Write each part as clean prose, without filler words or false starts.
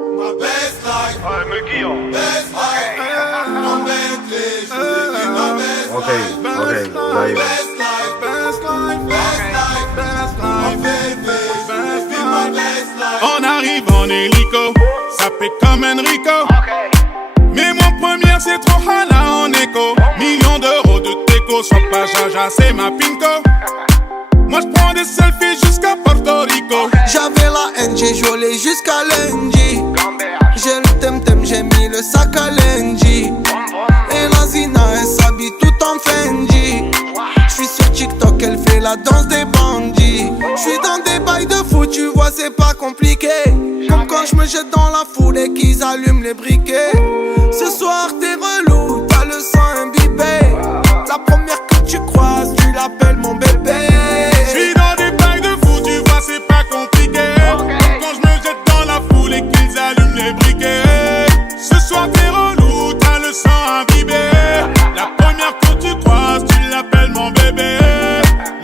My best life. Ouais, me guillon. Best life. Mon Bentley, je vis ma best life. Ok, Best life. Best life. Best life. Best life. Mon bébé, je vis ma best life. On arrive en hélico, ça fait comme Enrico. Mais mon premier c'est trop hala en écho. Millions d'euros de déco, sois pas jaja, c'est ma pinko. Moi j'prends des selfies jusqu'à Porto Rico. J'avais la haine, j'ai joué jusqu'à lundi. J'ai le temtem, j'ai mis le sac à lundi. Et la Zina, elle s'habille tout en Fendi. J'suis sur TikTok, elle fait la danse des bandits. J'suis dans des bails de fou, tu vois, c'est pas compliqué. Comme quand j'me jette dans la foule et qu'ils allument les briquets. Ce soir, t'es relou, t'as le sang imbibé. La première que tu croises, tu l'appelles mon bébé. J'suis dans des bails de fou, tu vois, c'est pas compliqué. Quand j'me jette dans la foule et qu'ils allument les briquets. Ce soir, t'es relou, t'as le sang imbibé. La première que tu croises, tu l'appelles mon bébé.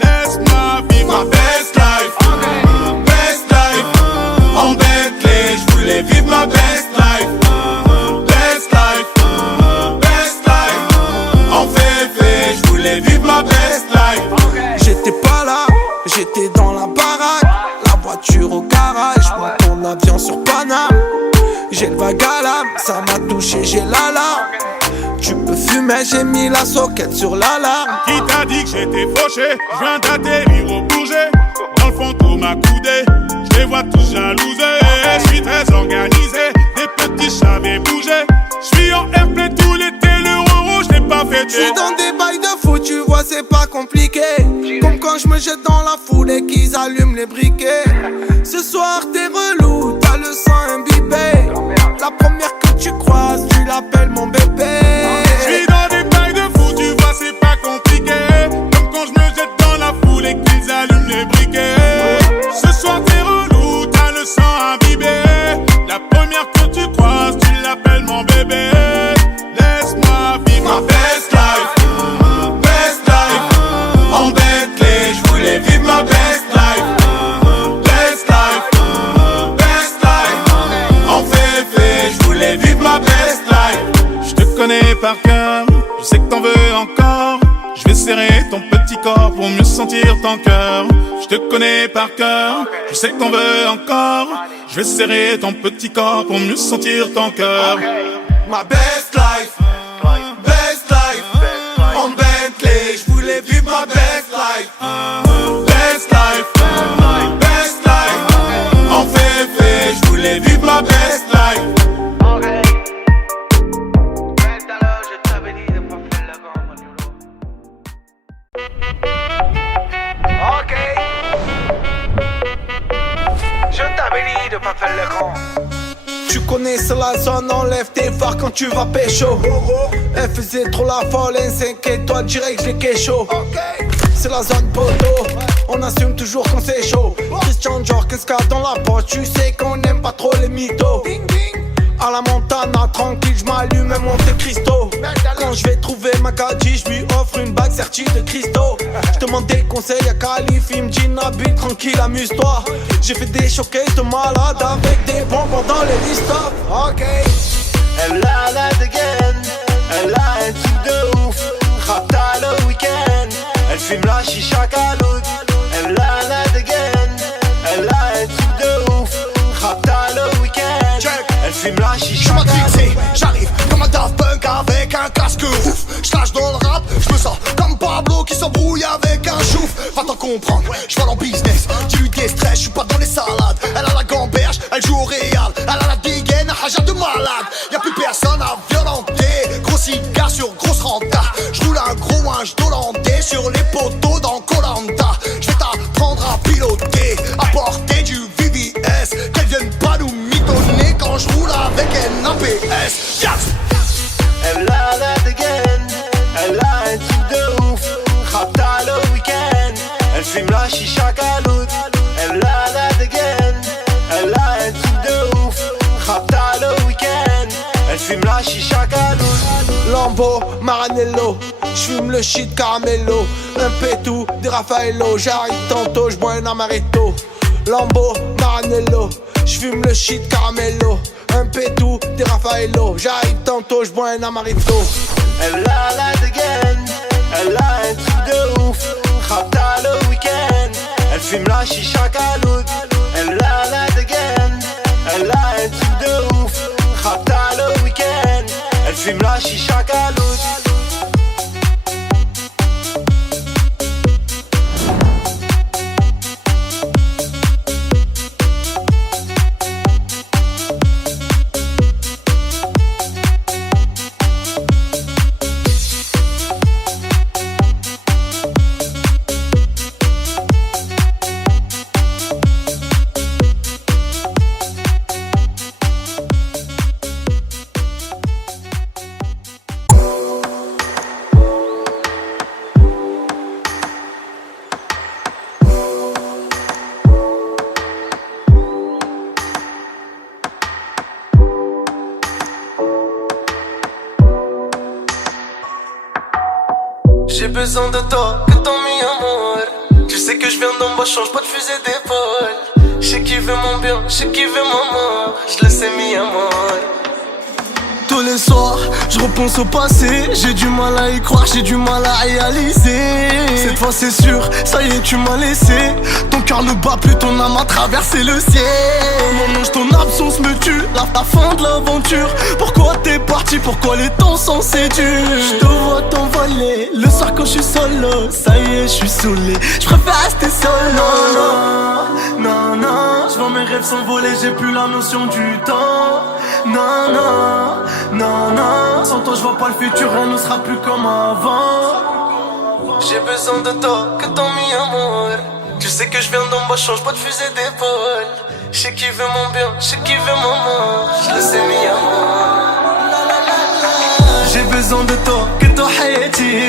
Laisse-moi vivre Ma best life. Best life. En Bentley, je voulais vivre ma best life. Best life. Best life. En féfé, je voulais vivre ma best life. J'étais pas là, j'étais dans la baraque. La voiture au garage, moi ton avion sur Paname. J'ai le vague à l'âme, ça m'a touché, j'ai la larme. Tu peux fumer, j'ai mis la soquette sur l'alarme. Qui t'a dit que j'étais fauché? Je viens d'atterrir au Bourget. Dans le fond tout m'a coudé, je les vois tous jalousés. Je suis très organisé, des petits chats avaient bougé. Je suis en airplay tout l'été, l'euro je l'ai pas fêté. J'suis dans des bails de fou, tu vois, c'est pas compliqué. Comme quand j'me jette dans la foule et qu'ils allument les briquets. Ce soir t'es relou, t'as le sang imbibé. La première que tu croises, tu l'appelles mon bébé. J'suis dans des bails de fou, tu vois, c'est pas compliqué. Comme quand j'me jette dans la foule et qu'ils allument les briquets. Ce soir t'es relou, t'as le sang imbibé. La première que tu croises, tu l'appelles mon bébé. Laisse-moi vivre Ma best life. Best life. En Bentley, je voulais vivre ma best life. Best life. Best life. En féfé, je voulais vivre ma best life. Je te connais par cœur, je sais que t'en veux encore. Je vais serrer ton petit corps pour mieux sentir ton cœur. Je te connais par cœur, je sais que t'en veux encore. Je vais serrer ton petit corps pour mieux sentir ton cœur. Ma best life. Best life. En Bentley, je voulais vivre ma best life. Best life. Best life. En féfé, je voulais vivre ma best life. Je t'avais dit de pas faire le grand. Tu connais c'est la zone, enlève tes phares quand tu vas pécho. Elle faisait trop la folle, un 5 étoiles direct, je l'ai kécho. C'est la zone poteau, on assume toujours quand c'est chaud. Christian Dior, 15K dans la poche, tu sais qu'on aime pas trop les mythos. À la Montana, tranquille, j'm'allume un Monte Cristo. Quand je vais trouver ma Kadji, je lui offre une bague sertie de Cristo. Je demande des conseils à Calif, il me dit Nabil, tranquille, amuse-toi. J'ai fait des showcases de malade avec des bonbons dans les listos. Ok. Elle a la dégaine, elle a un truc de ouf. Rapta le week-end, elle fume la chicha caloute. Elle a la dégaine, elle a un truc de ouf. Rapta le week-end, elle fume la chicha caloute. J'arrive comme un Daft Punk avec un casque ouf. J'lâche dans le rap, j'me sens comme Pablo qui s'embrouille avec un chouf. Va t'en comprendre, j'vole en business. Dis-lui des stress, j'suis pas dans les salades. Elle a la gamberge, elle joue au Real. Elle a la dégaine, un haja de malade. Y'a plus personne à violenter. Gros cigare sur grosse renta. J'roule un gros linge d'Hollandais sur les poteaux dans Koh-Lanta. J'vais t'apprendre à piloter, à porter du VVS. Qu'elle vienne pas nous mitonner quand j'roule avec un APS. Yes. Elle a la dégaine, elle a un truc de ouf. Rapta le week-end, elle fume la chicha caloute. Elle a la dégaine, elle a un truc de ouf. Rapta le week-end, elle fume la chicha caloute. Lambo, Maranello, j'fume le shit caramello. Un pétou, des Raffaello. J'arrive tantôt, j'bois un amaretto. Lambo, Maranello, j'fume le shit caramello. Pétou, des Raffaello. J'arrive tantôt, j'bois un Amarito. Elle a la dégaine, elle a un truc de ouf. Rapta le week-end, elle fume la chicha caloute. Elle a la dégaine, elle a un truc de ouf. Rapta le week-end, elle fume la chicha caloute. J'ai besoin de toi, que ton mi-amour. Tu sais que je viens d'en bas, change pas de fusée d'épaule. Je sais qui veut mon bien, je sais qui veut mon mort. Je le sais, mi-amour. Tous les soirs, je repense au passé. J'ai du mal à y croire, j'ai du mal à réaliser. Cette fois c'est sûr, ça y est tu m'as laissé. Ton cœur ne bat plus, ton âme a traversé le ciel. Mon ange, ton absence me tue, la fin de l'aventure. Pourquoi t'es parti, pourquoi les temps sont si durs? Je te vois t'envoler, le soir quand je suis solo. Ça y est, je suis saoulé, je préfère rester seul. Non, non, non, je vois mes rêves s'envoler, j'ai plus la notion du temps. Non, non, non, non, sans toi je vois pas le futur, rien ne sera plus comme avant. J'ai besoin de toi, que ton mi-amour. Tu sais que je viens d'en bas, change pas de fusée d'épaule. Je sais qui veut mon bien, je sais qui veut mon mort. Je le sais, mi-amour. J'ai besoin de toi, que toi حياتي.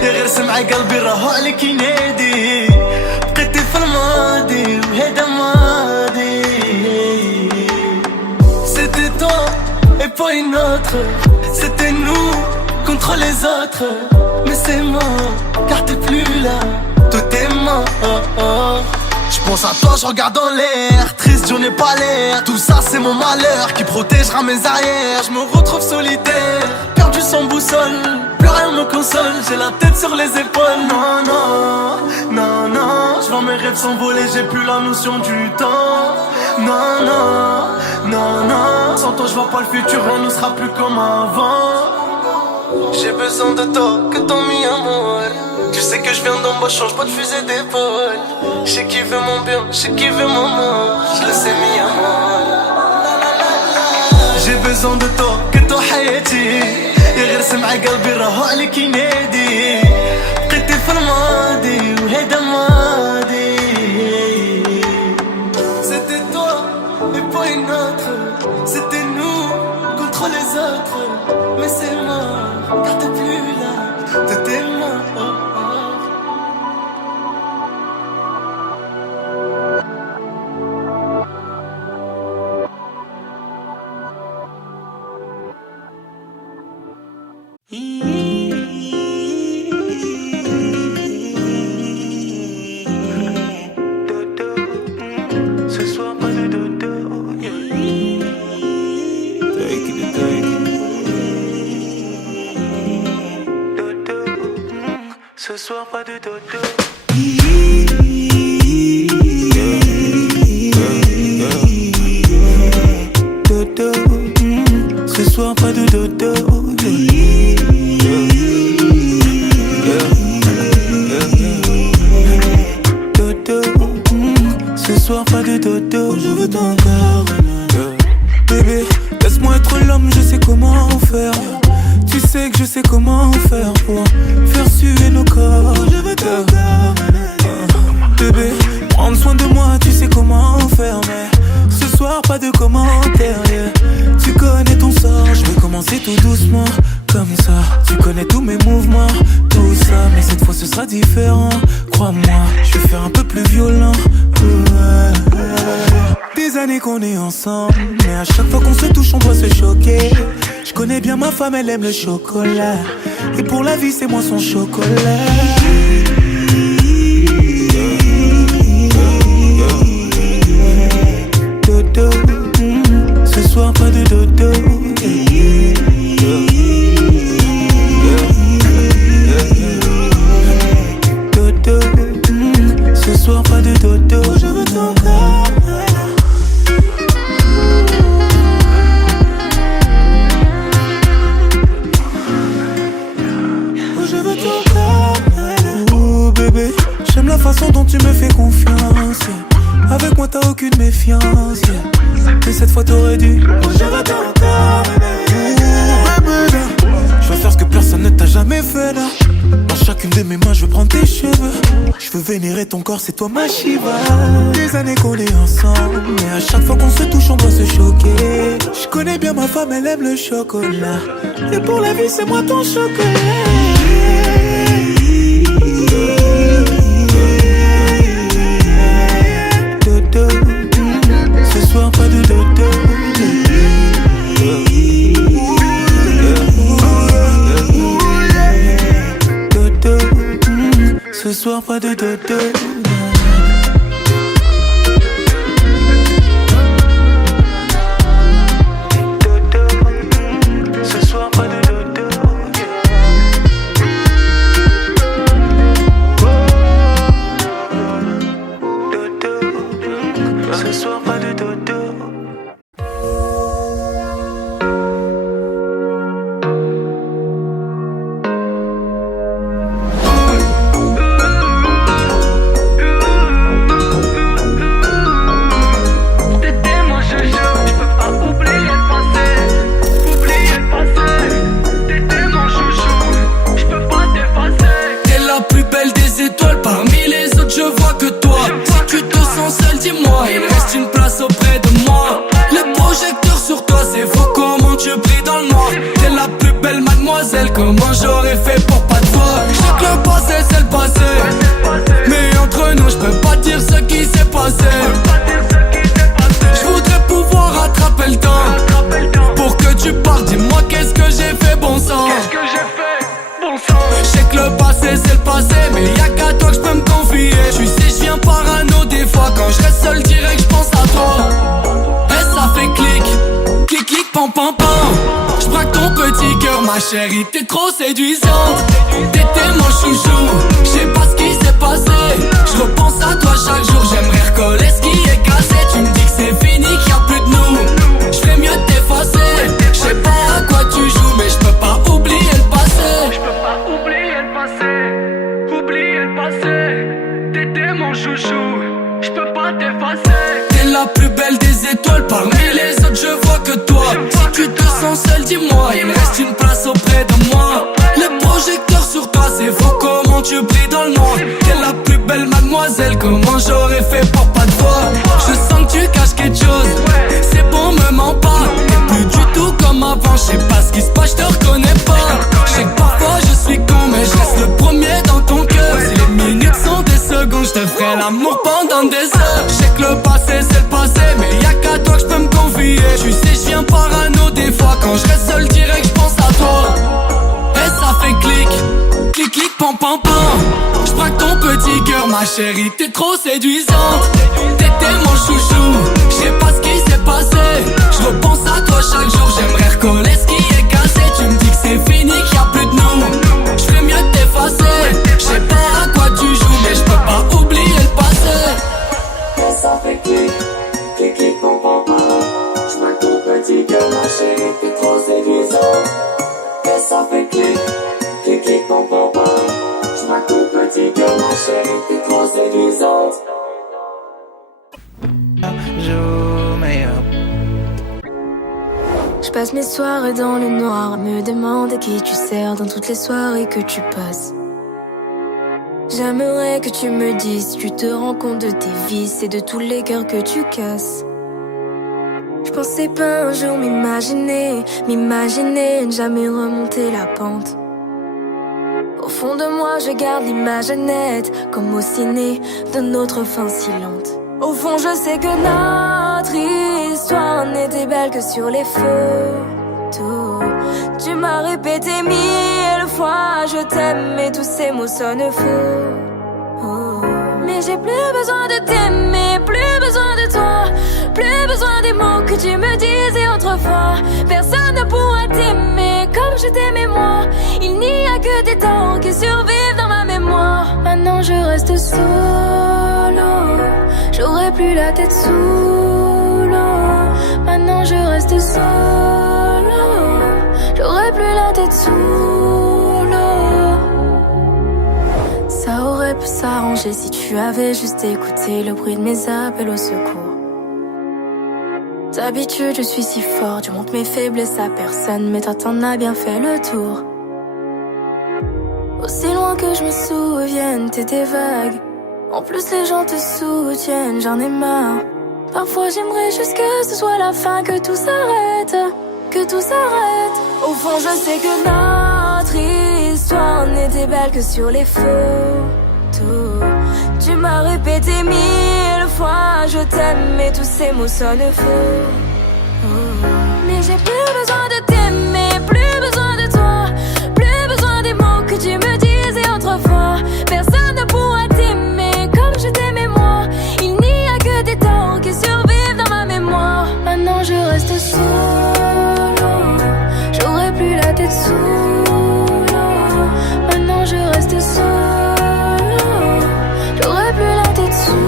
غير سمع قلبي راهو عليك ينادي. بقيتي في الماضي وهذا ماضي. C'était toi et pas une autre. C'était nous contre les autres. Mais c'est mort, car t'es plus là. Tout est mort. Je pense à toi, je regarde en l'air. Triste, j'en ai pas l'air. Tout ça c'est mon malheur qui protégera mes arrières. Je me retrouve solitaire, perdu sans boussole. Plus rien me console, j'ai la tête sur les épaules. Non, non, non, non. Je vois mes rêves s'envoler, j'ai plus la notion du temps. Non, non, non, non. Sans toi je vois pas le futur, rien ne sera plus comme avant. J'ai besoin de toi, que ton mi-amour. Tu sais que je viens d'en bas, change pas de fusée d'épaule. Je sais qui veut mon bien, je sais qui veut mon mort. Je le sais, mi-amour. J'ai besoin de toi, que toi حياتي. غير سمع قلبي راهو عليك ينادي. بقيتي في الماضي وهذا ماضي. C'était toi et pas une autre. C'était nous contre les autres. Mais c'est mort, car t'es plus là. Tout est mort. Ce soir pas de dodo. Ce soir pas de dodo. Dodo, ce soir pas de dodo. Dodo, ce soir pas de dodo. Je veux ton corps. Bébé, laisse-moi être l'homme, je sais comment faire. Tu sais que je sais comment faire pour faire suer nos corps. Je veux ton corps. Bébé, prendre soin de moi, tu sais comment faire. Mais ce soir, pas de commentaires. Yeah. Tu connais ton sort, je vais commencer tout doucement. Comme ça, tu connais tous mes mouvements. Tout ça, mais cette fois ce sera différent. Crois-moi, je vais faire un peu plus violent. Des années qu'on est ensemble, mais à chaque fois qu'on se touche, on doit se choquer. Je connais bien ma femme, elle aime le chocolat. Et pour la vie, c'est moi son chocolat. Dodo, ce soir pas de dodo. Oh, je veux ton corps, bébé. Je veux faire ce que personne ne t'a jamais fait là. Dans chacune de mes mains, je veux prendre tes cheveux. Je veux vénérer ton corps, c'est toi ma Shiva. Des années qu'on est ensemble, mais à chaque fois qu'on se touche, on doit se choquer. Je connais bien ma femme, elle aime le chocolat. Et pour la vie, c'est moi ton chocolat. Dodo, ce soir pas de dodo. Ce soir pas de dodo. Ce soir pas de dodo. Ce soir pas de dodo. Comment j'aurais fait pour pas te voir? Je sais que le passé c'est le passé, mais entre nous je peux pas dire ce qui s'est passé. Je voudrais pouvoir rattraper le temps pour que tu partes. Dis-moi qu'est-ce que j'ai fait, bon sang. Je sais que le passé c'est le passé, mais y'a qu'à toi que je peux me confier. Tu sais je viens parano des fois. Quand je reste seul direct je pense à toi. Et ça fait clic, clic clic pam pam pam. J'braque ton petit cœur ma chérie, t'es trop séduisante. T'étais mon chouchou, j'sais pas ce qui s'est passé. J'repense à toi chaque jour, j'aimerais recoller ce qui est cassé. Tu me dis que c'est fini, qu'il y a plus de nous. J'fais mieux de t'effacer. J'sais pas à quoi tu joues, mais j'peux pas oublier le passé. J'peux pas oublier le passé, oublier le passé. T'étais mon chouchou, j'peux pas t'effacer. T'es la plus belle des étoiles, parmi les autres je vois que toi. Si tu te sens seul, dis-moi, il me reste une place auprès de moi. Le projecteur sur toi, c'est faux, comment tu brilles dans le noir. T'es la plus belle mademoiselle, comment j'aurais fait pour pas te voir. Je sens que tu caches quelque chose, c'est bon, me mens pas. T'es plus du tout comme avant, je sais pas ce qui se passe, je te reconnais pas. Je sais que parfois je suis con, mais je reste le premier dans ton cœur. Si les minutes sont des secondes, je te ferai l'amour pendant des heures. Je sais que le passé c'est le passé, mais y'a qu'à toi que je peux me confier. Tu sais je viens parano des fois. Quand je reste seul direct je pense à toi. Et ça fait clic, clic clic pam pam pam. J'braque ton petit cœur ma chérie, t'es trop séduisante. T'étais mon chouchou, j'sais pas ce qui s'est passé. J'repense à toi chaque jour, j'aimerais recoller ce qui est cassé. Tu me dis que c'est fini, qu'il y a plus de nous. J'fais mieux de t'effacer. J'sais pas à quoi tu joues, mais j'peux pas oublier le passé. Et ça fait clic, clic clic pam pam pam. J'braque ton petit cœur ma chérie, t'es trop séduisante. Et ça fait clic, clic clic pam pam pam. J'braque ton petit cœur ma chérie, t'es trop séduisante. Je passe mes soirées dans le noir, me demande à qui tu sers dans toutes les soirées que tu passes. J'aimerais que tu me dises si tu te rends compte de tes vices et de tous les cœurs que tu casses. Je pensais pas un jour m'imaginer, ne jamais remonter la pente. Au fond de moi je garde l'image nette, comme au ciné, de notre fin si lente. Au fond je sais que notre histoire n'était belle que sur les photos. Tu m'as répété 1000 fois je t'aime et tous ces mots sonnent faux. Oh. Mais j'ai plus besoin de t'aimer, plus besoin de toi, plus besoin des mots que tu me disais autrefois. Personne ne pourra t'aimer comme je t'aimais moi. Il n'y a que des temps qui survivent dans ma mémoire. Maintenant je reste solo, j'aurai plus la tête sous l'eau. Maintenant je reste solo, j'aurai plus la tête sous l'eau. Ça aurait pu s'arranger si tu avais juste écouté le bruit de mes appels au secours. D'habitude je suis si fort, tu montres mes faiblesses à personne, mais toi t'en as bien fait le tour. Aussi loin que je me souvienne, t'étais vague. En plus les gens te soutiennent, j'en ai marre. Parfois j'aimerais juste que ce soit la fin, que tout s'arrête, que tout s'arrête. Au fond je sais que notre histoire n'était belle que sur les photos. Tu m'as répété 1000 fois je t'aime, mais tous ces mots sonnent faux. Mais j'ai plus besoin de t'aimer, plus besoin de toi, plus besoin des mots que tu me disais autrefois. Personne ne pourra t'aimer comme je t'aimais moi. Il n'y a que des temps qui survivent dans ma mémoire. Maintenant je reste solo, j'aurai plus la tête sous l'eau. Maintenant je reste solo, j'aurai plus la tête sous l'eau.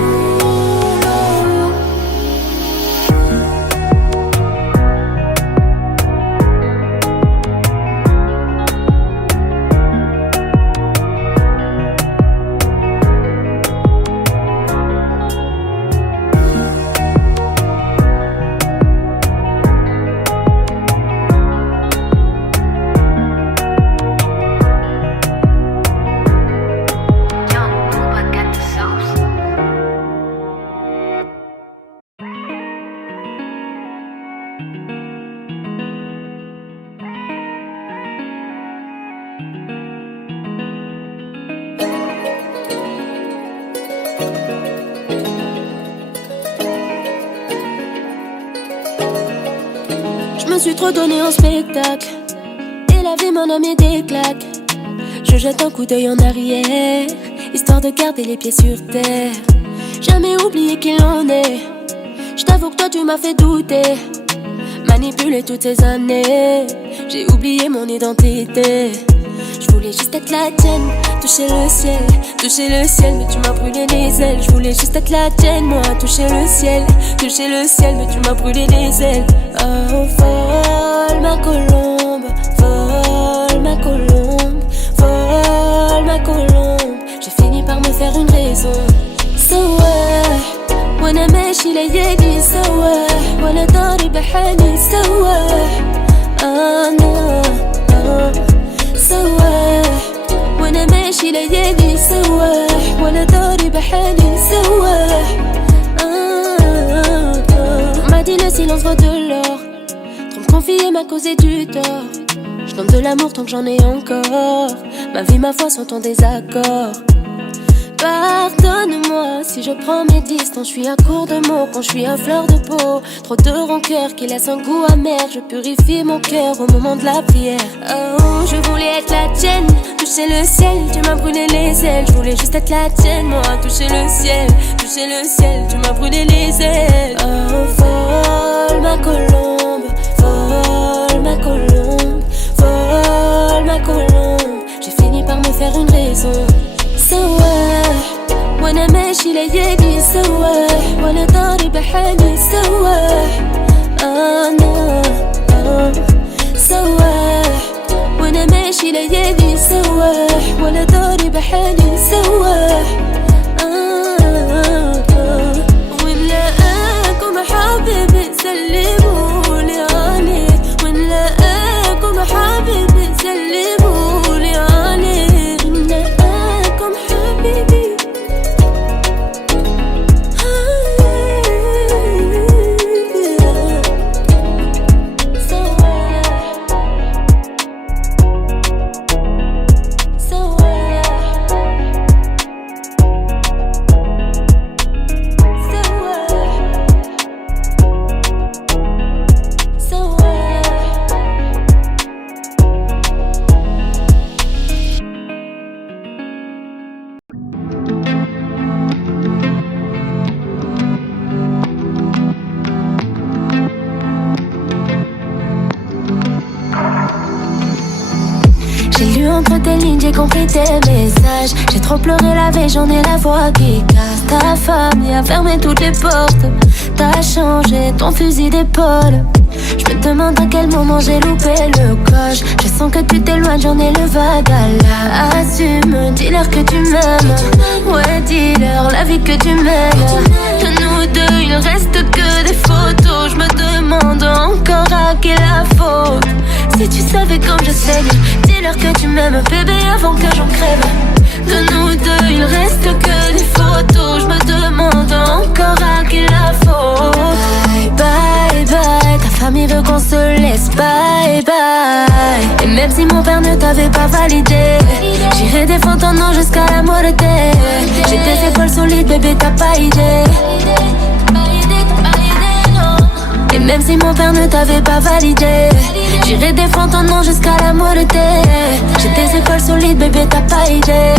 Je me suis trop donné en spectacle et la vie m'en a mis des claques. Je jette un coup d'œil en arrière, histoire de garder les pieds sur terre. Jamais oublié qui l'on est. Je t'avoue que toi tu m'as fait douter, manipuler toutes ces années. J'ai oublié mon identité. Je voulais juste être la tienne, toucher le ciel, mais tu m'as brûlé les ailes. Je voulais juste être la tienne, moi, toucher le ciel, mais tu m'as brûlé les ailes. Oh, vole ma colombe, vole ma colombe, vole ma colombe. J'ai fini par me faire une raison. So وانا ماشي ليالي سوا ولا داري بحالي سوا انا سوا وانا ماشي ليالي سوا ولا داري بحالي سوا On m'a dit le silence vaut de l'or, trop me confier m'a causé du tort. Je donne de l'amour tant que j'en ai encore, ma vie ma foi sont en désaccord. Pardonne-moi si je prends mes distances, je suis à court de mots quand je suis à fleur de peau. Trop de rancœur qui laisse un goût amer, je purifie mon cœur au moment de la prière. Oh, je voulais être la tienne, toucher le ciel, tu m'as brûlé les ailes. Je voulais juste être la tienne, moi, toucher le ciel, tu m'as brûlé les ailes. Oh, vole ma colombe, vole ma colombe, vole ma colombe. J'ai fini par me faire une raison. سوا وانا ماشي ليالي سوا ولا داري بحالي سوا انا سوا وانا ماشي ليالي سوا ولا داري بحالي سوا ونلاقاكم حبيبي سلمولي عليه ونلاقاكم حبيبي سلمولي عليه baby. Entre tes lignes j'ai compris tes messages. J'ai trop pleuré la veille, j'en ai la voix qui casse. Ta famille a fermé toutes les portes. T'as changé ton fusil d'épaule. Je me demande à quel moment j'ai loupé le coche. Je sens que tu t'éloignes, j'en ai le vague à la. Assume, dis-leur que tu m'aimes. Ouais, dis-leur la vie que tu mènes. Ne nous nous deux, il reste que des photos. Je me demande encore à qui la faute. Si tu savais comme je saigne, dis-leur que tu m'aimes, bébé, avant que j'en crève. De nous deux, il reste que des photos. Je me demande encore à qui la faute. Bye, bye, bye. Ta famille veut qu'on se laisse. Bye, bye. Et même si mon père ne t'avait pas validé, j'irai défendre ton nom jusqu'à la morte. J'ai des épaules solides, bébé, t'as pas idée. Et même si mon père ne t'avait pas validé, j'irai défendre ton nom jusqu'à la morte. J'ai des épaules solides, bébé, t'as pas idée.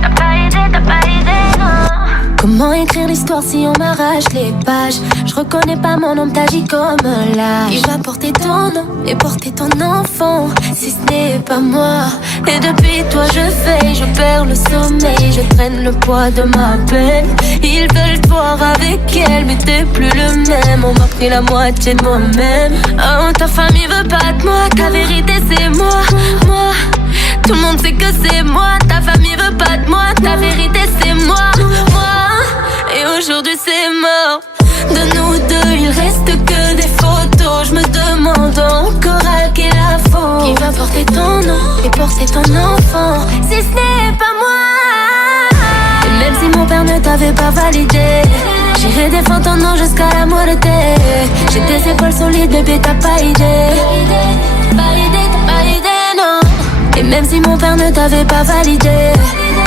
T'as pas idée, non. Comment écrire l'histoire si on m'arrache les pages? Je reconnais pas mon nom, t'agis comme l'âge. Il va porter ton nom et porter ton enfant, si ce n'est pas moi. Et depuis toi je veille, je perds le sommeil, je traîne le poids de ma peine. Ils veulent te voir avec elle, mais t'es plus le même. On m'a pris la moitié de moi-même. Oh, ta famille veut pas de moi, ta vérité c'est moi, moi. Tout le monde sait que c'est moi, ta famille veut pas de moi, ta vérité c'est moi, moi. Et aujourd'hui c'est mort. De nous deux il reste que des photos. Je me demande encore à qui la faute. Qui va porter ton nom et porter ton enfant, si ce n'est pas moi. Et même si mon père ne t'avait pas validé, j'irai défendre ton nom jusqu'à la morte. J'ai des épaules solides, bébé, t'as pas idée. Pas idée, non. Et même si mon père ne t'avait pas validé,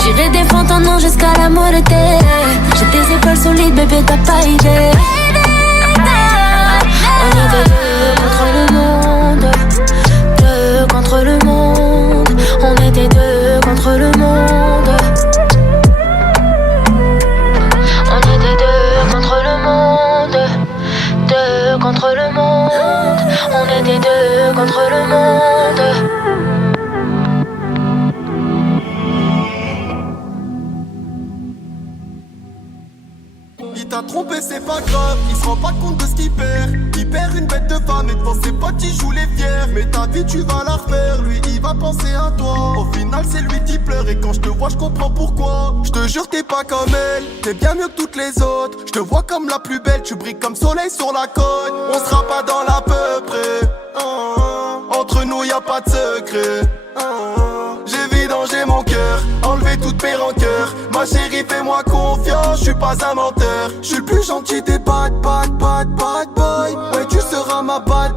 j'irai défendre ton nom jusqu'à la morte. J'ai des épaules solides, bébé, t'as pas idée. On était deux contre le monde, deux contre le monde. On était deux contre le monde. On était deux contre le monde, deux contre le monde. On était deux contre le monde. Il t'a trompé, c'est pas grave, il se rend pas compte de ce qu'il perd. Il perd une bête de femme et devant ses potes il joue les fiers. Mais ta vie tu vas la refaire, lui il va penser à toi. Au final c'est lui qui pleure et quand je te vois je comprends pourquoi. Je te jure t'es pas comme elle, t'es bien mieux que toutes les autres. Je te vois comme la plus belle, tu brilles comme soleil sur la côte. On sera pas dans l'à peu près, entre nous y a pas de secret. J'ai vidangé mon cœur, enlevé toutes mes rancœurs. Ma chérie fais-moi confiance, je suis pas un menteur. Je suis le plus gentil des bad boy. Ouais tu seras ma bad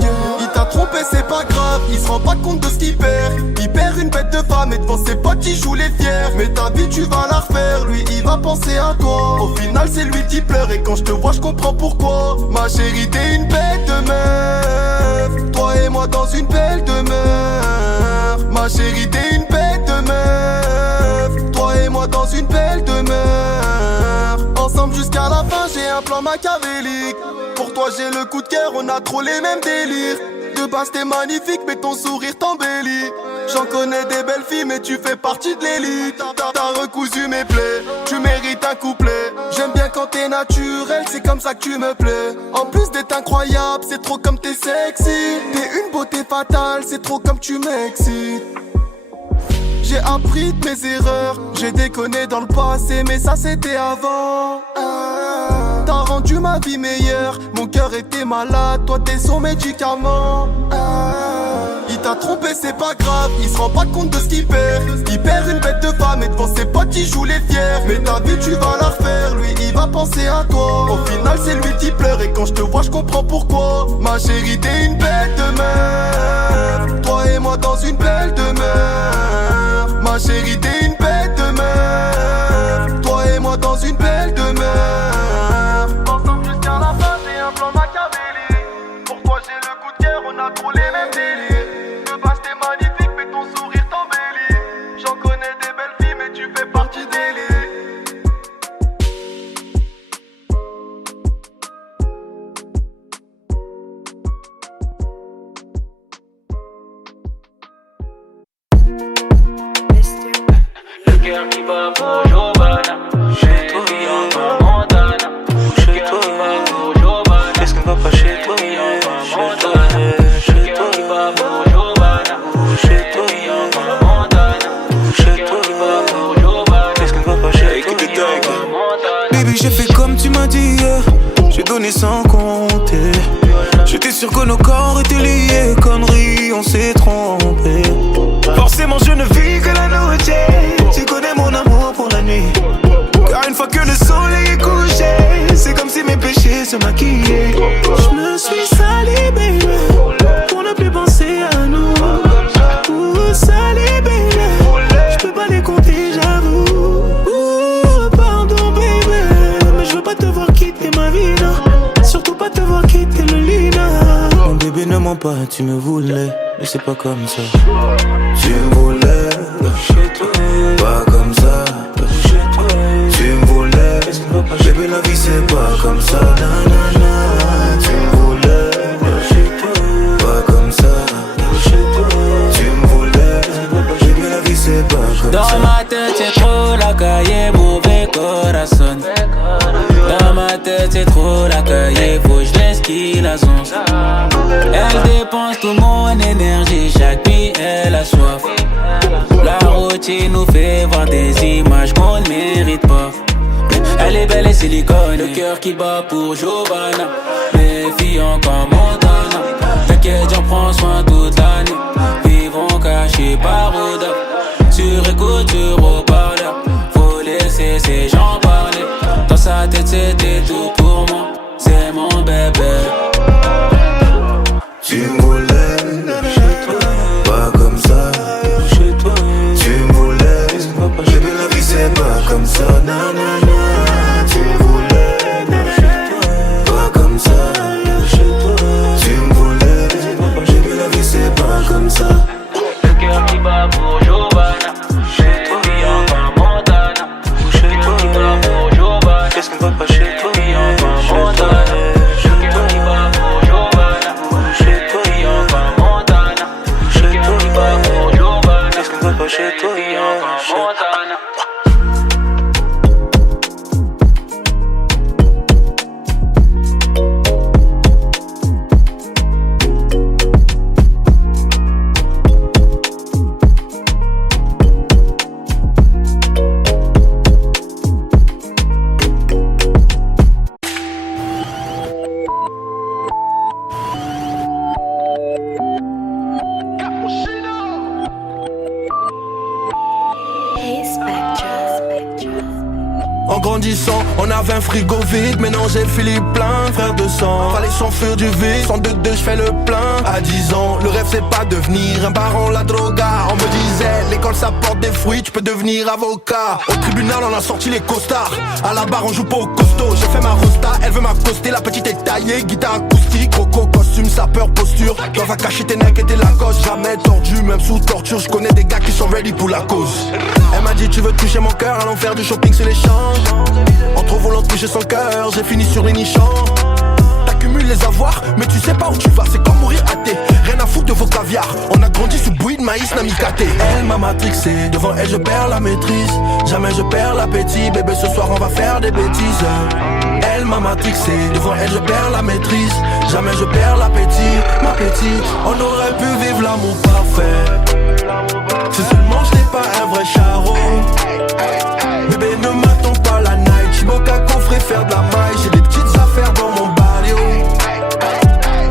girl. Il t'a trompé c'est pas grave, il se rend pas compte de ce qu'il perd. Il perd une bête de femme et devant ses potes il joue les fiers. Mais ta vie tu vas la refaire, lui il va penser à toi. Au final c'est lui qui pleure et quand je te vois je comprends pourquoi. Ma chérie t'es une bête de meuf, toi et moi dans une belle demeure. Ma chérie t'es une bête de meuf, toi et moi dans une belle demeure. Ensemble jusqu'à la fin j'ai un plan machiavélique. Pour toi j'ai le coup de cœur, on a trop les mêmes délires. De base t'es magnifique mais ton sourire t'embellit. J'en connais des belles filles mais tu fais partie de l'élite. T'as recousu mes plaies, tu mérites un couplet. J'aime bien quand t'es naturel, c'est comme ça que tu me plais. En plus d'être incroyable, c'est trop comme t'es sexy. T'es une beauté fatale, c'est trop comme tu m'excites. J'ai appris de mes erreurs, j'ai déconné dans le passé mais ça c'était avant. T'as rendu ma vie meilleure, mon cœur était malade, toi t'es son médicament. Il t'a trompé c'est pas grave, il se rend pas compte de ce qu'il perd. Il perd une bête de femme et devant ses potes il joue les fiers. Mais ta vie tu vas la refaire, lui il va penser à toi. Au final c'est lui qui pleure et quand je te vois je comprends pourquoi. Ma chérie t'es une bête de meuf, toi et moi dans une belle demeure. Ma chérie t'es une bête de meuf, toi et moi dans une belle demeure. Ensemble jusqu'à la fin j'ai un plan machiavélique. Pour toi j'ai le coup de cœur, on a trop les mêmes délires. De base t'es magnifique mais ton sourire t'embellit. J'en connais des belles filles mais tu fais partie d'élite. Le cœur qui bat pour Giovanna, chez toi en Montana. Le cœur qui bat pour Giovanna, qu'est-ce qui ne va pas chez toi? Chez toi, qui bat pour Giovanna, chez toi en Montana. Chez toi qui bat pour Giovanna, qu'est-ce qui ne va pas chez toi? Baby j'ai fait T'es sûr que nos corps étaient liés, connerie, on s'est trompé. Forcément je ne vis que la nuit. Tu connais mon amour pour la nuit. Car une fois que le soleil est couché, c'est comme si mes péchés se maquillaient. Je me suis sali, baby, pour ne plus penser à nous. Sali, baby, je peux pas les compter, j'avoue. Pardon, baby, mais je veux pas te voir quitter ma vie, non. Surtout pas te voir quitter le lit, non. Mon bébé ne ment pas, tu me voulais, mais c'est pas comme ça. Tu me voulais, chez toi, pas comme ça. Tu me voulais, bébé la vie c'est pas comme ça, nanana. Tu me voulais, pas comme ça. Tu me voulais, bébé la vie c'est pas comme ça. Dans ma tête c'est trop la cahier, mauvais corazon. Dans ma tête c'est trop la cahier, faut que je laisse qui la zonce. Elle dépense toute mon énergie, chaque nuit elle a soif. La routine nous fait voir des images qu'on ne mérite pas. Elle est belle et silicone, le cœur qui bat pour Giovanna. Méfiant comme Montana. T'inquiète, j'en prends soin toute l'année. Vivons cachés par odeur. Sur écoute, sur haut-parleur. Faut laisser ces gens parler. Dans sa tête c'était tout pour moi. C'est mon bébé. Tu me voulais, pas comme ça. Tu me voulais, bébé la vie c'est pas comme ça, nanana. Tu me voulais, pas comme ça. Tu me voulais, bébé la vie c'est pas comme ça. Le cœur qui bat pour Giovanna. Chez toi, comme Montana. Chez toi, qui bat pour Giovanna. Qu'est-ce qu'on va pas chez toi? Comme Montana. Le cœur qui bat pour Giovanna. Chez toi, comme Montana. Le cœur qui bat pour Giovanna. Qu'est-ce qu'on va pas chez toi? Comme Montana. En grandissant, on avait un frigo vide, maintenant j'ai le Philippe plein, frère de sang. Fallait s'enfuir du vide, 102 je fais le plein. À 10 ans, le rêve c'est pas devenir un baron la droga. On me disait, l'école ça porte des fruits, tu peux devenir avocat. Au tribunal on a sorti les costards, à la barre on joue pas au costaud. J'ai fait ma rosta, elle veut m'accoster, la petite est taillée, guitare acoustique, coco, costume, sapeur, posture. Toi va cacher tes necks et tes Lacoste, jamais tordu, même sous torture. Je connais des gars qui sont ready pour la cause. Elle m'a dit tu veux toucher mon cœur, allons faire du shopping sur les champs. En trop voulant toucher son cœur, j'ai fini sur les nichons. T'accumules les avoirs, mais tu sais pas où tu vas, c'est comme mourir athée. Rien à foutre de vos caviars, on a grandi sous bouillie de maïs namikaté. Elle m'a matrixé, devant elle je perds la maîtrise. Jamais je perds l'appétit, bébé ce soir on va faire des bêtises. Elle m'a matrixé, devant elle je perds la maîtrise. Jamais je perds l'appétit, ma petite. On aurait pu vivre l'amour parfait, si seulement je n'ai pas un vrai charreau. Bébé ne m'attends pas la night, j'moque à coffrer faire de la maille. J'ai des petites affaires dans mon barrio.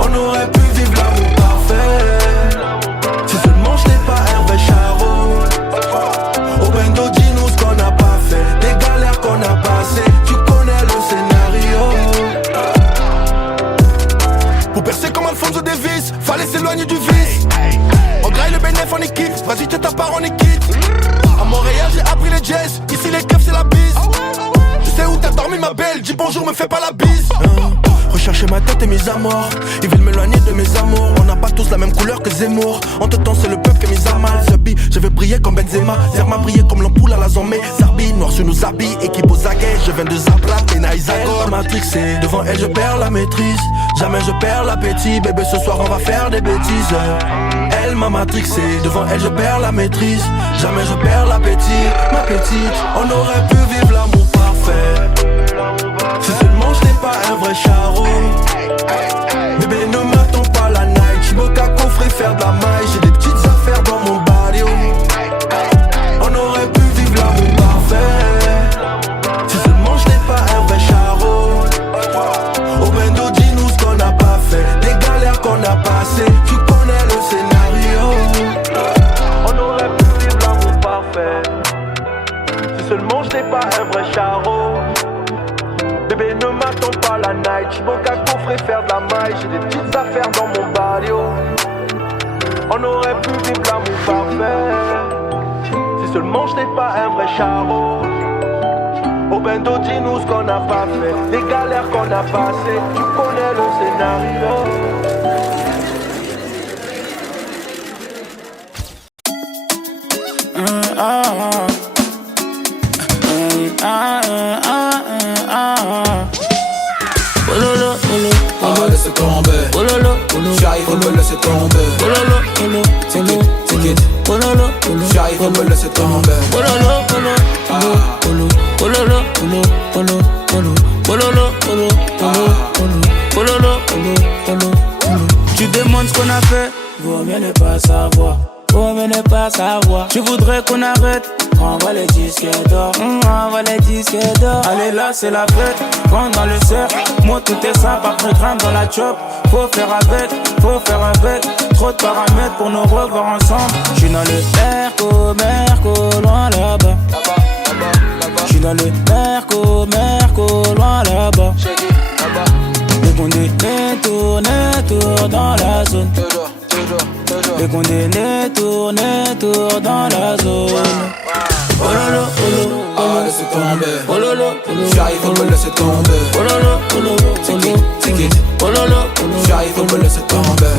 On aurait pu vivre l'amour parfait, si seulement je n'ai pas un vrai charreau. Au bendo dis-nous ce qu'on n'a pas fait, des galères qu'on a passées, tu connais le scénario. Pour percer comme Alfonso Davis, fallait s'éloigner du vice. On graille le bénéf en équipe, vas-y t'es ta part on est quitte. À Montréal j'ai appris les jazz, ici les keufs c'est la bise. Je sais où t'as dormi ma belle, dis bonjour me fais pas la bise. Rechercher ma tête et mes amours, ils veulent m'éloigner de mes amours. On n'a pas tous la même couleur que Zemmour. Entre temps c'est le peuple qui mis à mal. Je vais briller comme Benzema, Zerma briller comme l'ampoule à la zombie. Zarbi, noir sur nos habits, équipe aux aguets. Je viens de Zabra, Pena Isagor. Elle m'a matrixé, devant elle je perds la maîtrise. Jamais je perds l'appétit, bébé ce soir on va faire des bêtises. Elle m'a matrixé, devant elle je perds la maîtrise. Jamais je perds l'appétit, ma petite. On aurait pu vivre l'amour parfait, si seulement je n'ai pas un vrai charreau. Bébé ne m'attends pas la night, j'moque à coffrer faire de la maille. J'ai des petites affaires dans mon barrio. On aurait pu vivre l'amour parfait, si seulement je n'ai pas un vrai charreau. Au bendo dis-nous ce qu'on n'a pas fait, des galères passé, tu connais le scénario. On aurait pu vivre l'amour parfait. Si seulement j'étais pas un vrai charreau. Bébé ne m'attends pas la night. J'suis bon qu'à coffrer faire de la maille. J'ai des petites affaires dans mon barrio. On aurait pu vivre l'amour parfait. Si seulement j'étais pas un vrai charreau. Au bendo dis-nous ce qu'on a pas fait. Les galères qu'on a passées. Tu connais le scénario. Laisse tomber, j'arrive à me laisser tomber. Take it, j'arrive à me laisser tomber. Tu demandes ce qu'on a fait, vaut mieux ne pas savoir. Vaut mieux ne pas savoir. Je voudrais qu'on arrête. Envoie les disques d'or, envoie les disques d'or. Allez là c'est la fête, rentre dans le cercle. Moi tout est simple, après grimpe dans la chop. Faut faire avec, trop de paramètres pour nous revoir ensemble. J'suis dans le Merco, loin là-bas. J'suis dans le Merco, loin là-bas. Les condamnés tournent dans la zone. Les condamnés tournent dans la zone. Oh lolo, laisse tomber, j'arrive à me laisser tomber. Take it, j'arrive à me laisser tomber.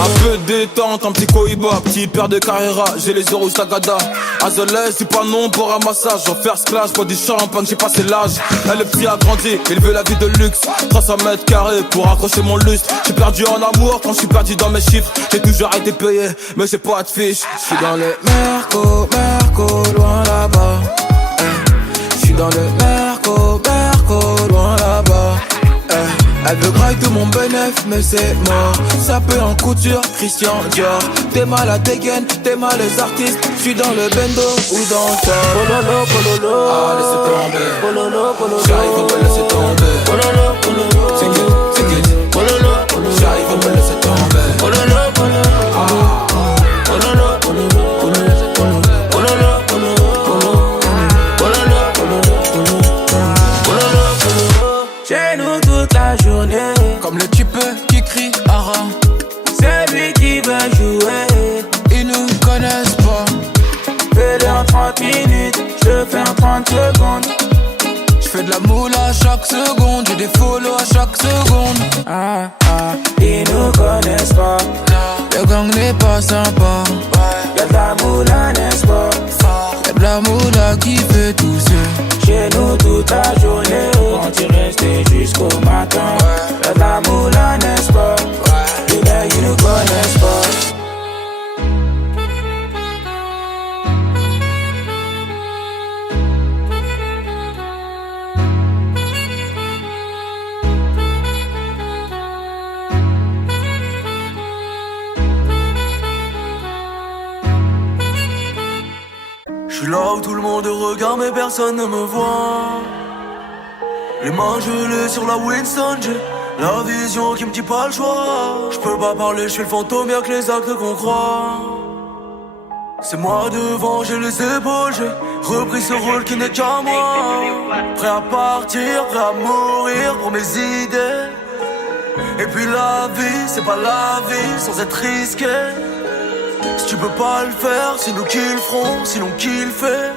Un peu de détente, un petit cohiba, petit père de Carrera, j'ai les euros Tagada. Azolès, c'est pas non pour un massage. En first class, pour du champagne, j'ai passé l'âge. Là, le petit a grandi, il veut la vie de luxe. 300 mètres carrés pour accrocher mon lustre. J'ai perdu en amour quand je suis perdu dans mes chiffres. J'ai toujours été payé, mais j'ai pas de fiche. J'suis dans le Merco, loin là-bas. J'suis dans le Merco, loin là-bas. Elle veut grailler tout mon bénéf, mais c'est mort. Ça peut en couture, Christian Dior. T'es mal à dégaine, t'es mal les artistes. J'suis dans le bendo ou dans le top. Laissez tomber, j'arrive à me laisser tomber. Take it, j'arrive à me laisser tomber. Chez nous toute la journée, comme le type qui crie Ara. c'est lui qui veut jouer. Ils nous connaissent pas. Fais-le en 30 minutes, je fais en 30 secondes. J'fais de la moule à chaque seconde, j'ai des follow à chaque seconde. Ils nous connaissent pas. Le gang n'est pas sympa. Y'a de la moula, n'est-ce pas? Y'a de la moula qui fait tousser. Chez nous toute la journée, on t'y resté jusqu'au matin. Y'a de la moula, n'est-ce pas? Ils nous connaissent pas. J'suis là où tout le monde regarde mais personne ne me voit. Les mains gelées sur la Winston, j'ai la vision qui me dit pas le choix. J'peux pas parler, j'suis le fantôme, y'a que les actes qu'on croit. C'est moi devant, j'ai les épaules, j'ai repris ce rôle qui n'est qu'à moi. Prêt à partir, prêt à mourir pour mes idées. Et puis la vie, c'est pas la vie sans être risqué. Si tu peux pas le faire, c'est nous qui le ferons, sinon qui le fait.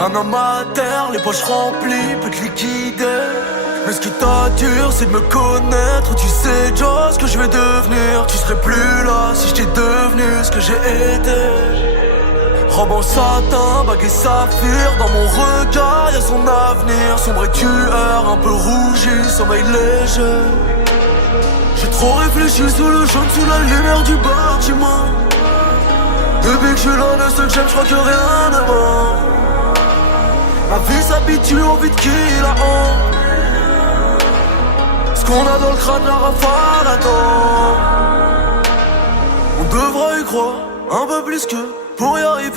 Un homme à terre, les poches remplies, peut te liquider. Mais ce qui t'attire, c'est de me connaître. Tu sais déjà ce que je vais devenir. Tu serais plus là si j'étais devenu ce que j'ai été. Robe en satin, bague et saphir. Dans mon regard, y'a son avenir. Sombre et tueur, un peu rougi, sommeil léger. J'ai trop réfléchi sous le jaune, sous la lumière du bâtiment. Depuis que je suis l'un de ceux que j'aime, j'crois que rien ne ment. Ma vie s'habitue au vide qui la honte. Ce qu'on a dans le crâne, la rafale attend. On devra y croire un peu plus que pour y arriver.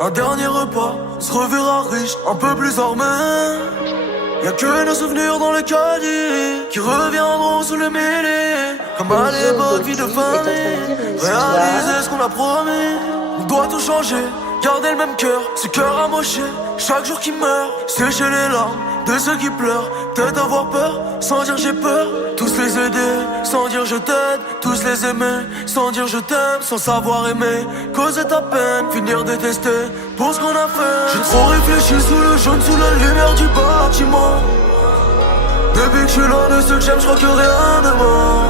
Un dernier repas, on se reverra riche, un peu plus armé. Y'a que nos souvenirs dans les caddies qui reviendront sous le mêlée. Comme à l'époque, vie de famille, réaliser ce qu'on a promis. On doit tout changer, garder le même cœur, ce cœur amoché. Chaque jour qui meurt, sécher les larmes de ceux qui pleurent. Peut-être avoir peur, sans dire j'ai peur. Tous les aider, sans dire je t'aide. Tous les aimer, sans dire je t'aime. Sans savoir aimer, causer ta peine. Finir détesté pour ce qu'on a fait. J'ai trop réfléchi sous le jaune, sous la lumière du bâtiment. Depuis que je suis l'un de ceux que j'aime, je crois que rien ne ment.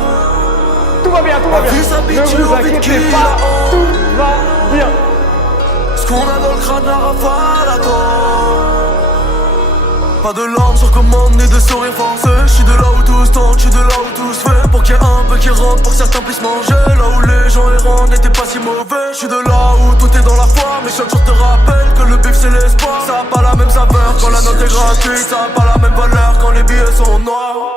Tout va bien, tout va bien. Ne vous inquiétez pas, tout va bien. Ce qu'on a dans le crâne, la rafale attend. Pas de larmes sur commande ni de sourire forcé. J'suis de là où tous tentent, j'suis de là où tous fait. Pour qu'il y ait un peu qui rentre, pour que certains puissent manger. Là où les gens errants n'étaient pas si mauvais. J'suis de là où tout est dans la foi. Mais chaque jour te rappelle que le bif c'est l'espoir. Ça a pas la même saveur quand la note est gratuite. Ça a pas la même valeur quand les billets sont noirs.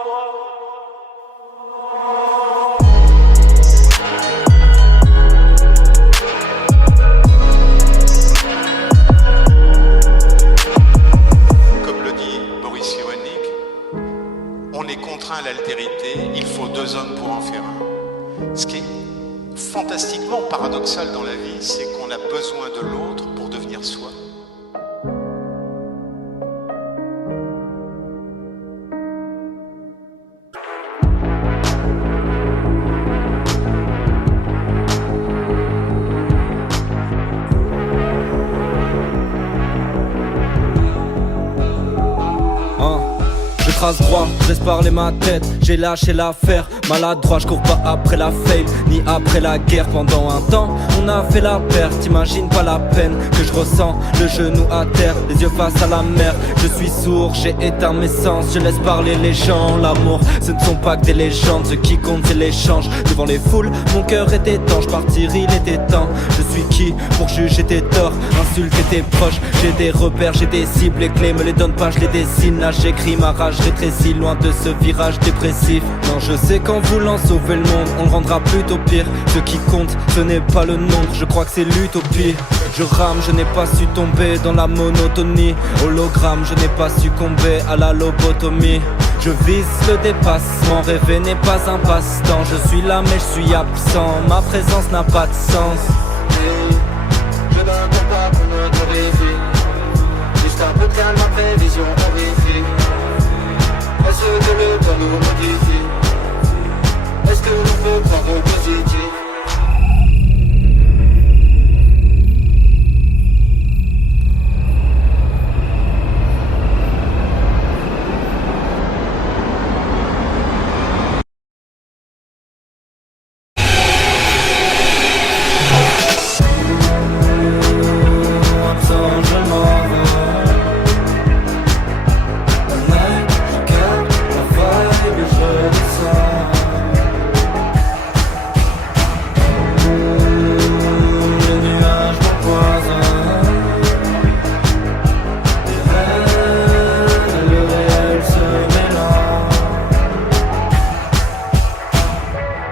À l'altérité, il faut deux hommes pour en faire un. Ce qui est fantastiquement paradoxal dans la vie, c'est qu'on a besoin de l'autre pour devenir soi. Trace droit, je laisse parler ma tête, j'ai lâché l'affaire. Maladroit, je cours pas après la fame, ni après la guerre. Pendant un temps, on a fait la perte. T'imagines pas la peine que je ressens, le genou à terre, les yeux face à la mer. Je suis sourd, j'ai éteint mes sens, je laisse parler les gens. L'amour, ce ne sont pas que des légendes, ce qui compte c'est l'échange. Devant les foules, mon cœur était étanche, partir il était temps. Je suis qui pour juger tes torts, insulter tes proches. J'ai des repères, j'ai des cibles, les clés me les donnent pas, je les dessine. Là j'écris ma rage, rétrécie loin de ce virage dépressif. Non, je sais qu'en voulant sauver le monde, on le rendra plutôt pire. Ce qui compte, ce n'est pas le nombre, je crois que c'est l'utopie. Je rame, je n'ai pas su tomber dans la monotonie. Hologramme, je n'ai pas succombé à la lobotomie. Je vise le dépassement, rêver n'est pas un passe-temps. Je suis là mais je suis absent, ma présence n'a pas de sens. Je donne pas pour notre vie. Juste un peu de calme, ma prévision horrifique. Est-ce que le temps nous modifie? Est-ce que l'on peut prendre au positif?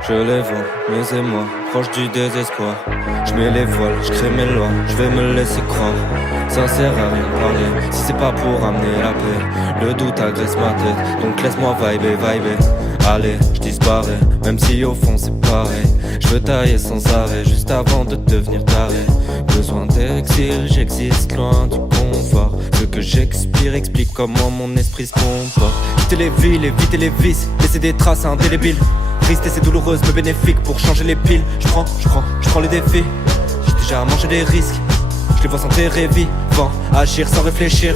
Je les vois, mes émois, proche du désespoir. Je mets les voiles, je crée mes lois, je vais me laisser croire. Ça sert à rien de parler, si c'est pas pour amener la paix. Le doute agresse ma tête, donc laisse-moi vibrer. Allez, je disparais, même si au fond c'est pareil. Je veux tailler sans arrêt, juste avant de devenir taré. Besoin d'exil, j'existe loin du confort. Ce que j'expire explique comment mon esprit se comporte. Quitter les villes, éviter les vices, laisser des traces indélébiles. Triste et c'est douloureuse mais bénéfique pour changer les piles. Je prends les défis. J'ai déjà mangé des risques. Je les vois s'enterrer vivants, agir sans réfléchir.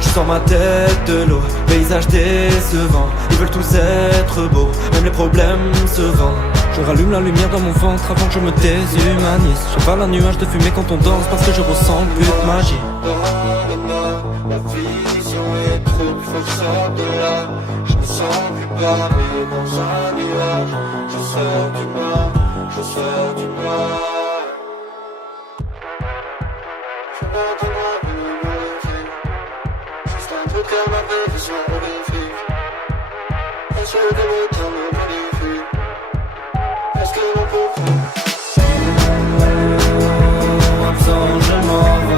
Je sens ma tête de l'eau, paysage décevant. Ils veulent tous être beaux, même les problèmes se vendent. Je rallume la lumière dans mon ventre avant que je me déshumanise. J'avale un nuage de fumée quand on danse parce que je ressens plus de magie. La vision est trouble, faut que je sorte de là. Je me sens plus parmi dans un nuage. Je sors du noir, je sors du noir. Je n'entends plus horrifique. Juste un peu de calme, ma prévision horrifique. Est-ce que le temps me modifie? Est-ce que l'on peut prendre? Absent, je m'en vais.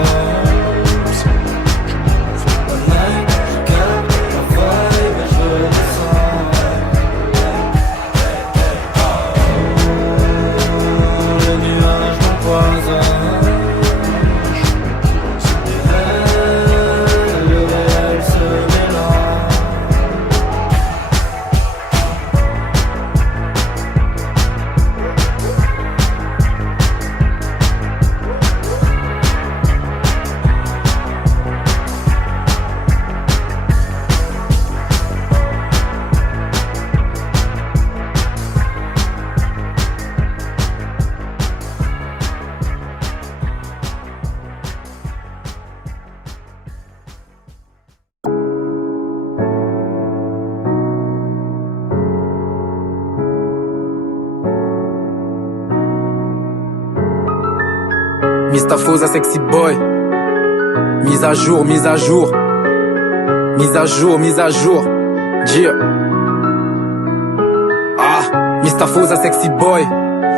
Mustafoza sexy boy. Mise à jour, mise à jour. Mise à jour, mise à jour. Dire. Ah, Mustafoza sexy boy.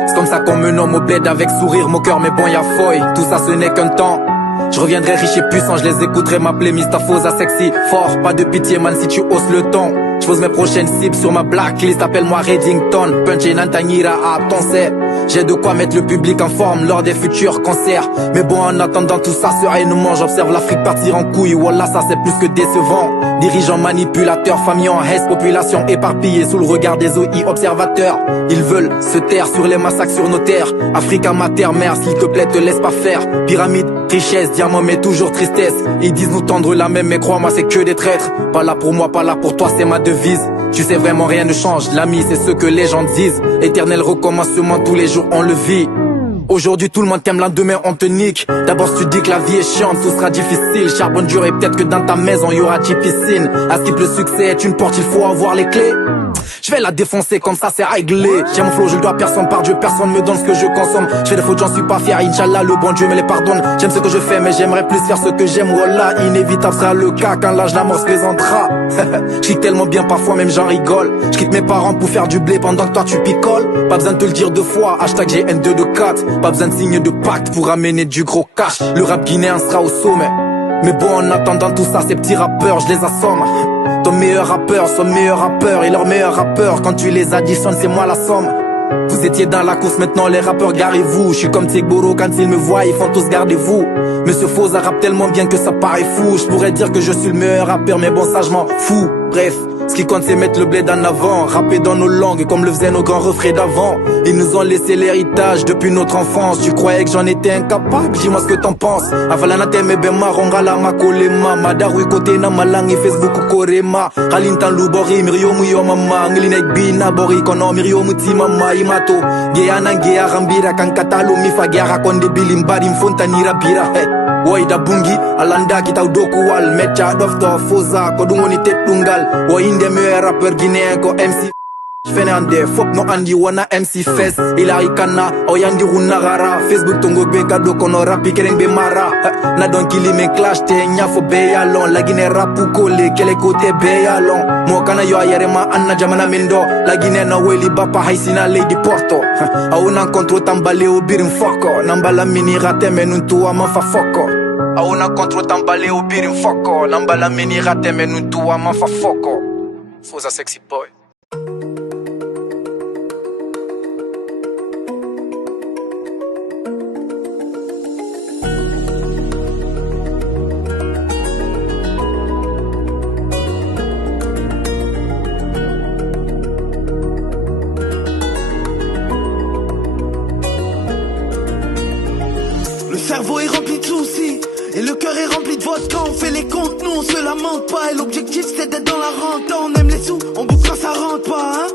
C'est comme ça qu'on me nomme au bled avec sourire, mon cœur mais bon y'a foy. Tout ça ce n'est qu'un temps. Je reviendrai riche et puissant, je les écouterai m'appeler Mustafoza sexy. Fort, pas de pitié man si tu hausses le ton. Je pose mes prochaines cibles sur ma blacklist, appelle-moi Reddington. Punch et Nantanyira à ton set. J'ai de quoi mettre le public en forme lors des futurs concerts. Mais bon, en attendant tout ça sereinement, j'observe l'Afrique partir en couille. Wallah, ça c'est plus que décevant. Dirigeants manipulateurs, familles en haisse, population éparpillée sous le regard des OI observateurs. Ils veulent se taire sur les massacres sur nos terres. Afrique amateur, mère, s'il te plaît, te laisse pas faire. Pyramide, richesse, diamant, mais toujours tristesse. Ils disent nous tendre la même, mais crois-moi, c'est que des traîtres. Pas là pour moi, pas là pour toi, c'est ma devise. Tu sais vraiment rien ne change, l'ami c'est ce que les gens disent. Éternel recommencement, tous les jours on le vit. Aujourd'hui tout le monde t'aime, lendemain on te nique. D'abord tu dis que la vie est chiante, tout sera difficile. Charbonne dur et peut-être que dans ta maison y aura 10 piscines. À ce type le succès est une porte, il faut avoir les clés. Je vais la défoncer comme ça c'est réglé. J'ai mon flow, je le dois à personne, par Dieu personne me donne ce que je consomme. Je fais des fautes, j'en suis pas fier, Inch'Allah le bon Dieu me les pardonne. J'aime ce que je fais mais j'aimerais plus faire ce que j'aime. Wallah, inévitable sera le cas quand l'âge la mort se présentera. Je quitte tellement bien parfois même j'en rigole. Je quitte mes parents pour faire du blé pendant que toi tu picoles. Pas besoin de te le dire deux fois, hashtag GN224. Pas besoin de signer de pacte pour amener du gros cash. Le rap guinéen sera au sommet. Mais bon, en attendant tout ça, ces petits rappeurs, je les assomme. Ton meilleur rappeur, son meilleur rappeur et leur meilleur rappeur. Quand tu les additionnes, c'est moi la somme. Vous étiez dans la course, maintenant les rappeurs, garez-vous. Je suis comme Tsegboro, quand ils me voient, ils font tous gardez-vous. Monsieur Foza rappe tellement bien que ça paraît fou. Je pourrais dire que je suis le meilleur rappeur, mais bon ça je m'en fous. Bref, ce qui compte c'est mettre le bled en avant. Rapper dans nos langues comme le faisaient nos grands refrains d'avant. Ils nous ont laissé l'héritage depuis notre enfance. Tu croyais que j'en étais incapable, dis-moi ce que t'en penses. Avalana teme bema rongala makolema. Madarui kote na malangi Facebook korema. Kalintan lubori mirio muyo mama. Ngilinek bina bori kono mirio muti mama imato. Gea na gea rambira kankatalo mifa gea rakonde bilimbari mfontanira bira. Waida bungi alanda kita udoku wal mecha dofto foza kodungoni tetungal. Wa inde meilleur rappeur guinéen ko MC Fernandez, fop no andi wana MC Fest. Ilari kana oyandi runagara. Facebook tongo be kado kono rapi kereng be mara. Na don kili men clash te nyafo be yalon. La Guinée rapu kole kele kote be yalon. Mo kana yo ayere ma anna jamana mendo. La Guinée na weli bapa haisina Lady Porto. Auna kontro tambale o birin foko. Nambala mini rate menuntu ama fa foko. Auna kontro tambale o birin foko. Nambala mini rate menuntu ama fa foko. Foza sexy boy. Le cerveau est rempli de soucis et le cœur est rempli de vodka. On fait les comptes, nous on se lamente pas. Et l'objectif c'est d'être dans la rente. On aime les sous, on bouffe quand ça rentre pas, hein.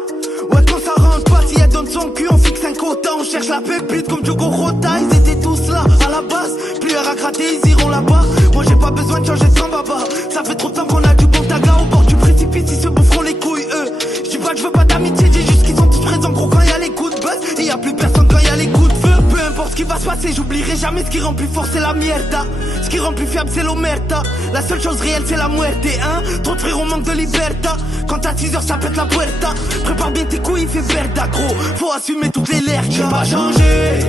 Ouais, quand ça rentre pas, si elle donne son cul, on fixe un quota. On cherche la pépite comme Diogo Rota. Ils étaient tous là à la base, plus à gratter, ils iront là-bas. Moi j'ai pas besoin de changer de sang baba. Ça fait trop de temps qu'on a du bon taga au bord du précipice. Ils se boufferont les couilles, eux. Je dis pas que je veux pas d'amitié, dis juste qu'ils sont tous présents gros quand y a les coups de buzz. Et y a plus personne quand y a les coups de feu. Peu importe ce qui va se passer, j'oublierai jamais ce qui rend plus fort, c'est la mierda. Ce qui rend plus fiable, c'est l'omerta. La seule chose réelle, c'est la muerte, hein. Trop de frères, on manque de liberta. Quand à 6h, ça pète la puerta. Prépare bien tes couilles, il fait verda, gros. Faut assumer toutes les lèvres. J'ai pas changé,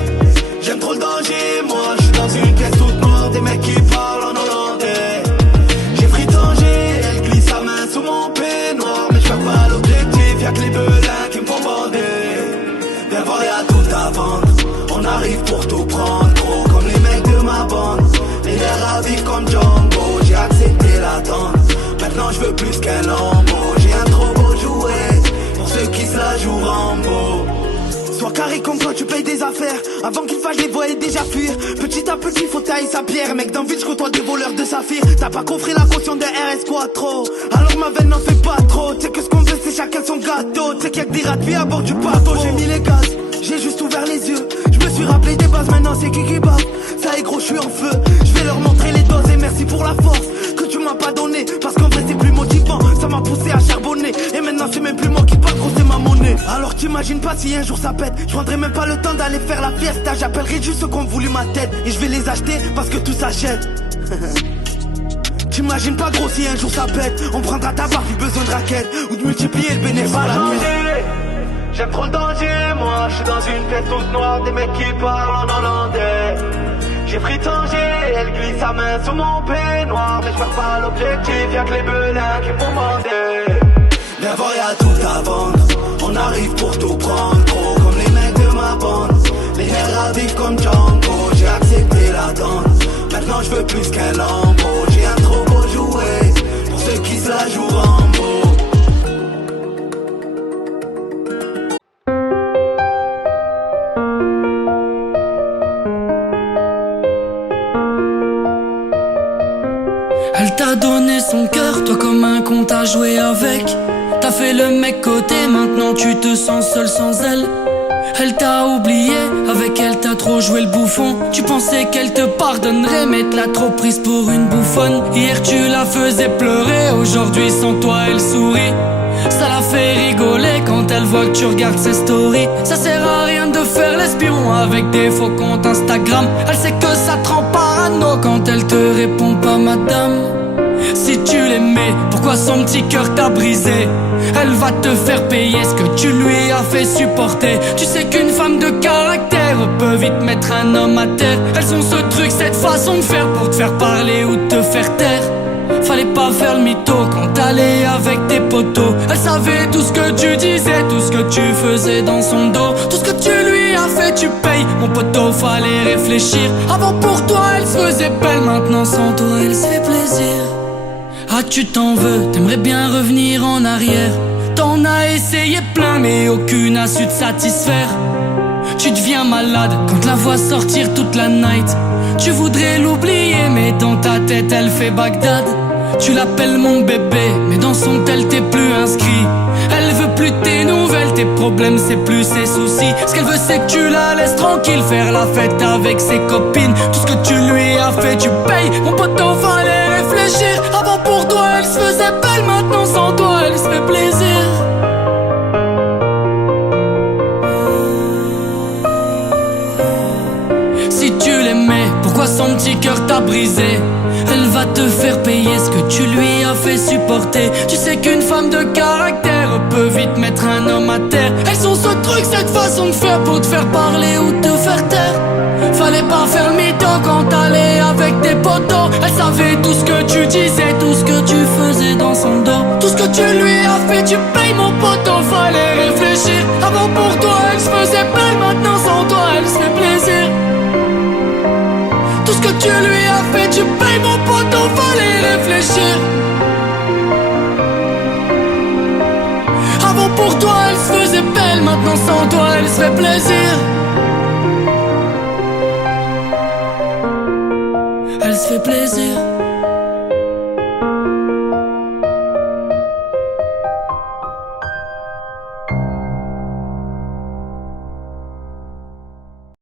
j'aime trop le danger. Moi, je suis dans une caisse toute noire, des mecs qui parlent en hollandais. J'ai fritangé, elle glisse sa main sous mon peignoir. Mais je perds pas l'objectif, y'a que les belins qui me font bander. Viens voir, y'a tout à vendre. On arrive pour tout prendre, gros, comme les mecs de ma bande. Mais l'air à vivre comme Django, j'ai accepté l'attente. Maintenant je veux plus qu'un lambeau. J'ai un trop beau jouet, pour ceux qui se la jouent Rambo. Sois carré comme quand tu payes des affaires. Avant qu'il fasse les voyer déjà fuir. Petit à petit faut tailler sa pierre. Mec dans le vide je côtoie des voleurs de saphir. T'as pas coffré la caution de RS Quattro. Alors ma veine n'en fait pas trop. Tu sais que ce qu'on veut c'est chacun son gâteau. Tu sais qu'il y a que des rats à bord du bateau. J'ai mis les gaz, j'ai juste ouvert les yeux. Je me suis rappelé des bases, maintenant c'est qui bave. Ça est gros, je suis en feu. Je vais leur montrer les doses et merci pour la force que tu m'as pas donné. Parce qu'en vrai c'est plus motivant, ça m'a poussé à charbonner. Et maintenant c'est même plus moi qui parle, gros c'est ma monnaie. Alors t'imagines pas si un jour ça pète. Je prendrai même pas le temps d'aller faire la fiesta. J'appellerai juste ceux qui ont voulu ma tête. Et je vais les acheter parce que tout s'achète. T'imagines pas gros si un jour ça pète. On prendra ta barre, plus besoin de raquettes. Ou de multiplier le bénéfice à la quête. J'aime trop le danger, moi je suis dans une pièce toute noire. Des mecs qui parlent en hollandais. J'ai pris Tanger, elle glisse sa main sur mon peignoir. Mais je perds pas l'objectif, y'a que les belins qui vont demander. Viens voir, y'a tout à vendre. On arrive pour tout prendre, gros, comme les mecs de ma bande. Les nerfs à vivre comme Django. J'ai accepté la danse. Maintenant je veux plus qu'un lambeau. J'ai un trop beau jouet pour ceux qui se la jouent en beau. Elle t'a donné son cœur, toi comme un con t'as joué avec. T'as fait le mec côté, maintenant tu te sens seul sans elle. Elle t'a oublié, avec elle t'as trop joué le bouffon. Tu pensais qu'elle te pardonnerait, mais t'as trop prise pour une bouffonne. Hier tu la faisais pleurer, aujourd'hui sans toi elle sourit. Ça la fait rigoler quand elle voit que tu regardes ses stories. Ça sert à rien de faire l'espion avec des faux comptes Instagram. Elle sait que ça te rend parano quand elle te répond pas madame. Si tu l'aimais, pourquoi son petit cœur t'a brisé? Elle va te faire payer ce que tu lui as fait supporter. Tu sais qu'une femme de caractère peut vite mettre un homme à terre. Elles ont ce truc, cette façon de faire pour te faire parler ou te faire taire. Fallait pas faire le mytho quand t'allais avec tes potos. Elle savait tout ce que tu disais, tout ce que tu faisais dans son dos. Tout ce que tu lui as fait, tu payes. Mon poteau, fallait réfléchir. Avant pour toi, elle se faisait belle. Maintenant sans toi, elle se fait plaisir. Ah tu t'en veux, t'aimerais bien revenir en arrière. T'en as essayé plein mais aucune a su te satisfaire. Tu deviens malade quand la vois sortir toute la night. Tu voudrais l'oublier mais dans ta tête elle fait Bagdad. Tu l'appelles mon bébé mais dans son tel t'es plus inscrit. Elle veut plus tes nouvelles, tes problèmes c'est plus ses soucis. Ce qu'elle veut c'est que tu la laisses tranquille, faire la fête avec ses copines. Tout ce que tu lui as fait tu payes. Mon poteau fallait réfléchir. Avant pour toi elle se faisait belle, maintenant sans toi elle se fait plaisir. Si tu l'aimais, pourquoi son petit cœur t'a brisé? Elle va te faire payer ce que tu lui as fait supporter. Tu sais qu'une femme de caractère peut vite mettre un homme à terre. Elles ont ce truc, cette façon de faire pour te faire parler ou te faire taire. Fallait pas faire le mytho quand t'allais avec tes potos. Elle savait tout ce que tu disais, tout ce que tu faisais dans son dos. Tout ce que tu lui as fait, tu payes mon poteau, fallait réfléchir. Avant pour toi elle se faisait belle, maintenant sans toi elle se fait plaisir. Tout ce que tu lui as fait, tu payes mon poteau, fallait réfléchir. Avant pour toi elle se faisait belle, maintenant sans toi elle se fait plaisir. Elle se fait plaisir.